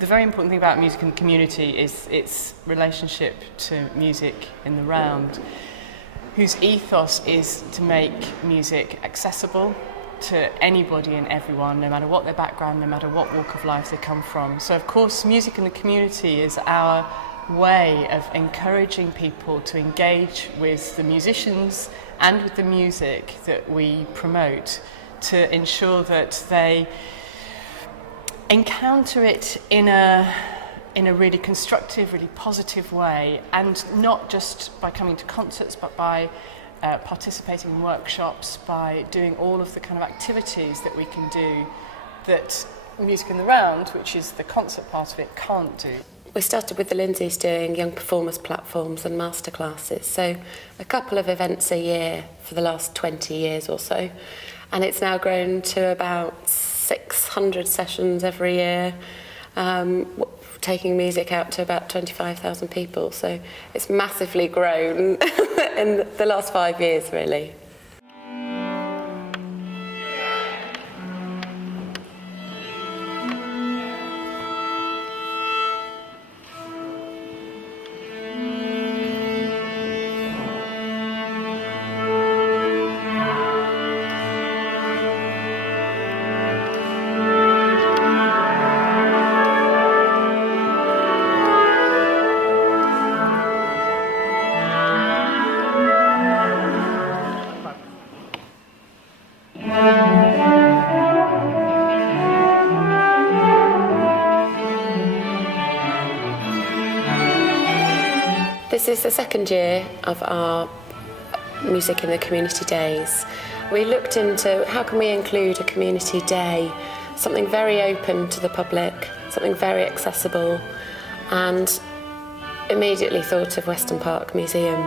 the very important thing about music in the community is its relationship to music in the round, whose ethos is to make music accessible to anybody and everyone, no matter what their background, no matter what walk of life they come from. So of course music in the community is our way of encouraging people to engage with the musicians and with the music that we promote, to ensure that they encounter it in a really constructive, really positive way, and not just by coming to concerts, but by participating in workshops, by doing all of the kind of activities that we can do that Music in the Round, which is the concert part of it, can't do. We started with the Lindsays doing young performers platforms and masterclasses, so a couple of events a year for the last 20 years or so, and it's now grown to about 600 sessions every year, taking music out to about 25,000 people, so it's massively grown in the last 5 years, really. This is the second year of our Music in the Community Days. We looked into how can we include a community day, something very open to the public, something very accessible, and immediately thought of Weston Park Museum.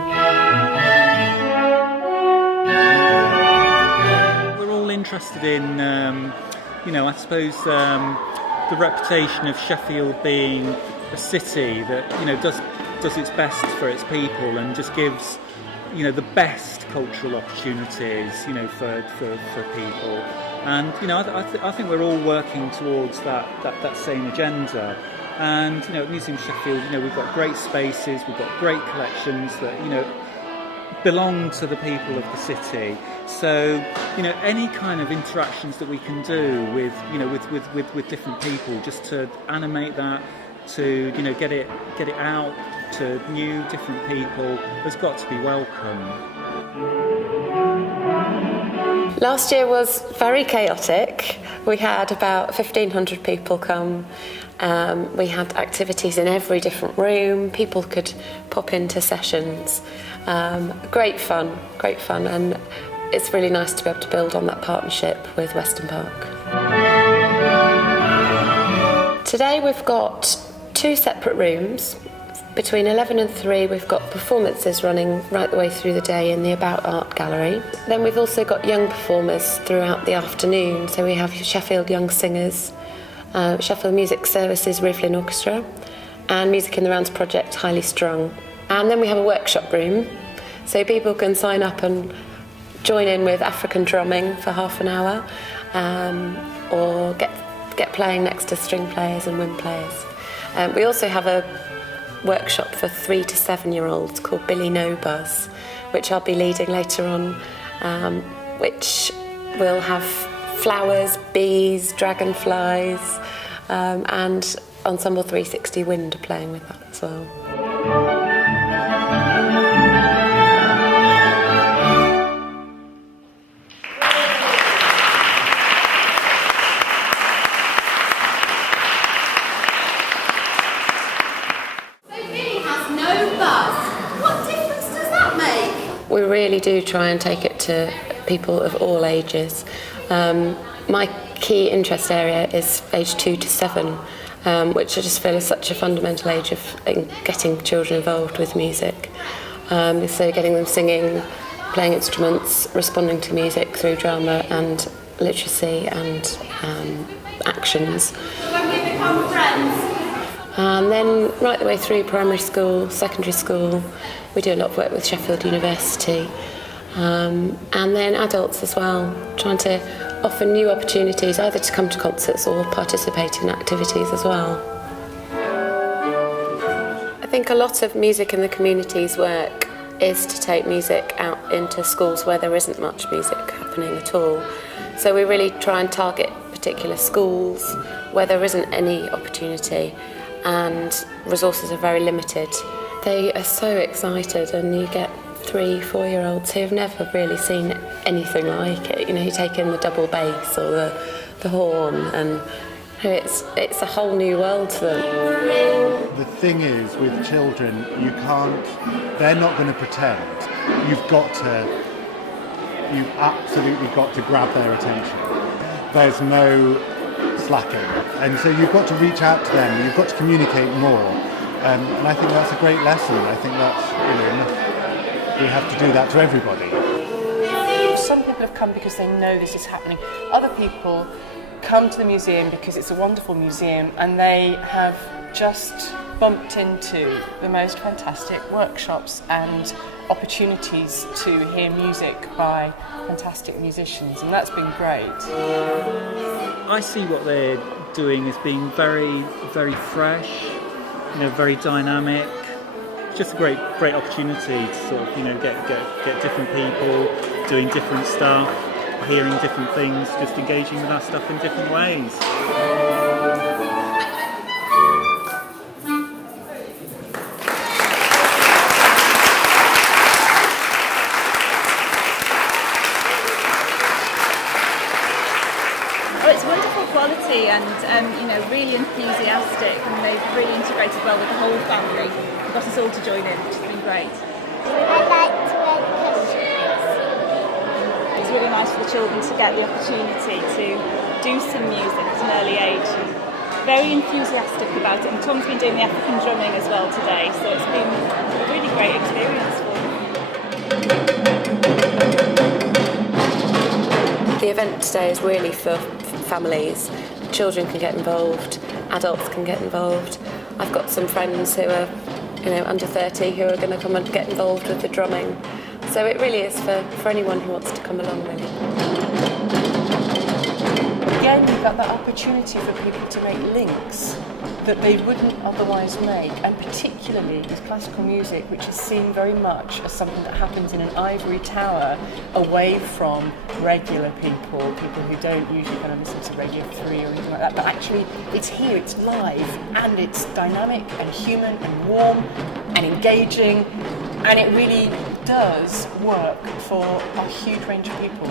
We're all interested in, I suppose, the reputation of Sheffield being a city that, does its best for its people and just gives, the best cultural opportunities, for people. And, I think we're all working towards that same agenda. And, at Museum Sheffield, we've got great spaces, we've got great collections that, belong to the people of the city. So, any kind of interactions that we can do with different people, just to animate that, to, get it out to new, different people, has got to be welcome. Last year was very chaotic. We had about 1,500 people come. We had activities in every different room. People could pop into sessions. Great fun, and it's really nice to be able to build on that partnership with Weston Park. Today we've got 2 separate rooms. Between 11 and 3 we've got performances running right the way through the day in the About Art Gallery. Then we've also got young performers throughout the afternoon, so we have Sheffield Young Singers, Sheffield Music Services Rivlin Orchestra, and Music in the Rounds Project Highly Strung. And then we have a workshop room, so people can sign up and join in with African drumming for half an hour, or get playing next to string players and wind players. We also have a workshop for 3 to 7-year-olds called Billy No Buzz, which I'll be leading later on, which will have flowers, bees, dragonflies, and Ensemble 360 Wind playing with that as well. We really do try and take it to people of all ages. My key interest area is age 2 to 7, which I just feel is such a fundamental age of getting children involved with music. So getting them singing, playing instruments, responding to music through drama and literacy and actions. When we become friends. And then right the way through primary school, secondary school, we do a lot of work with Sheffield University, and then adults as well, trying to offer new opportunities either to come to concerts or participate in activities as well. think a lot of Music in the Community's work is to take music out into schools where there isn't much music happening at all. So we really try and target particular schools where there isn't any opportunity and resources are very limited. They are so excited, and you get 3-4-year-olds who've never really seen anything like it. You take in the double bass or the horn, and it's a whole new world to them. The thing is, with children, they're not going to pretend. You've absolutely got to grab their attention. There's no slacking. And so you've got to reach out to them, you've got to communicate more. And I think that's a great lesson. I think that's, we have to do that to everybody. Some people have come because they know this is happening. Other people come to the museum because it's a wonderful museum and they have just bumped into the most fantastic workshops and opportunities to hear music by fantastic musicians, and that's been great. I see what they're doing as being very, very fresh, very dynamic. It's just a great opportunity to sort of, get different people doing different stuff, hearing different things, just engaging with that stuff in different ways. It's wonderful quality and really enthusiastic, and they've really integrated well with the whole family. They've got us all to join in, which has been great. I like to make pictures. It's really nice for the children to get the opportunity to do some music at an early age. And very enthusiastic about it, and Tom's been doing the African drumming as well today, so it's been a really great experience for them. The event today is really for families. Children can get involved, adults can get involved. I've got some friends who are, under 30 who are going to come and get involved with the drumming. So it really is for anyone who wants to come along, really. Again, you've got that opportunity for people to make links that they wouldn't otherwise make, and particularly with classical music, which is seen very much as something that happens in an ivory tower away from regular people who don't usually kind of listen to Radio 3 or anything like that, but actually it's here, it's live, and it's dynamic and human and warm and engaging, and it really does work for a huge range of people.